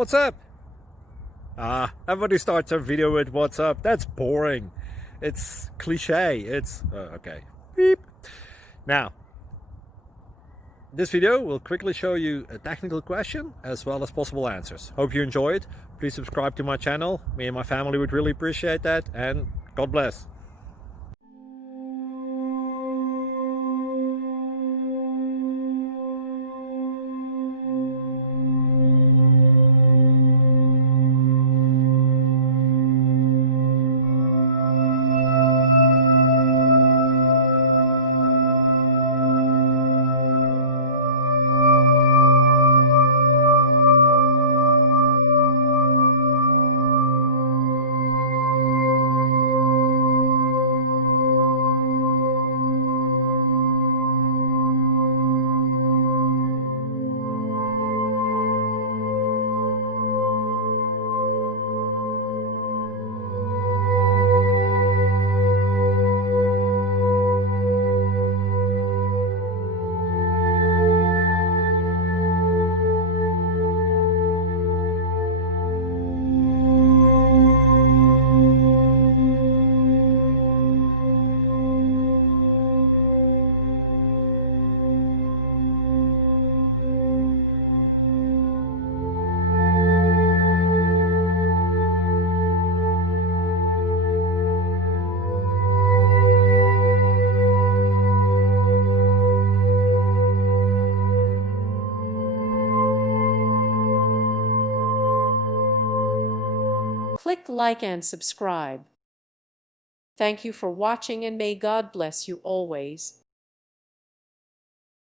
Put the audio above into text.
What's up? Everybody starts their video with what's up. That's boring. It's cliche. It's okay. Beep. Now, this video will quickly show you a technical question as well as possible answers. Hope you enjoy it. Please subscribe to my channel. Me and my family would really appreciate that, and God bless. Click like and subscribe. Thank you for watching, and may God bless you always.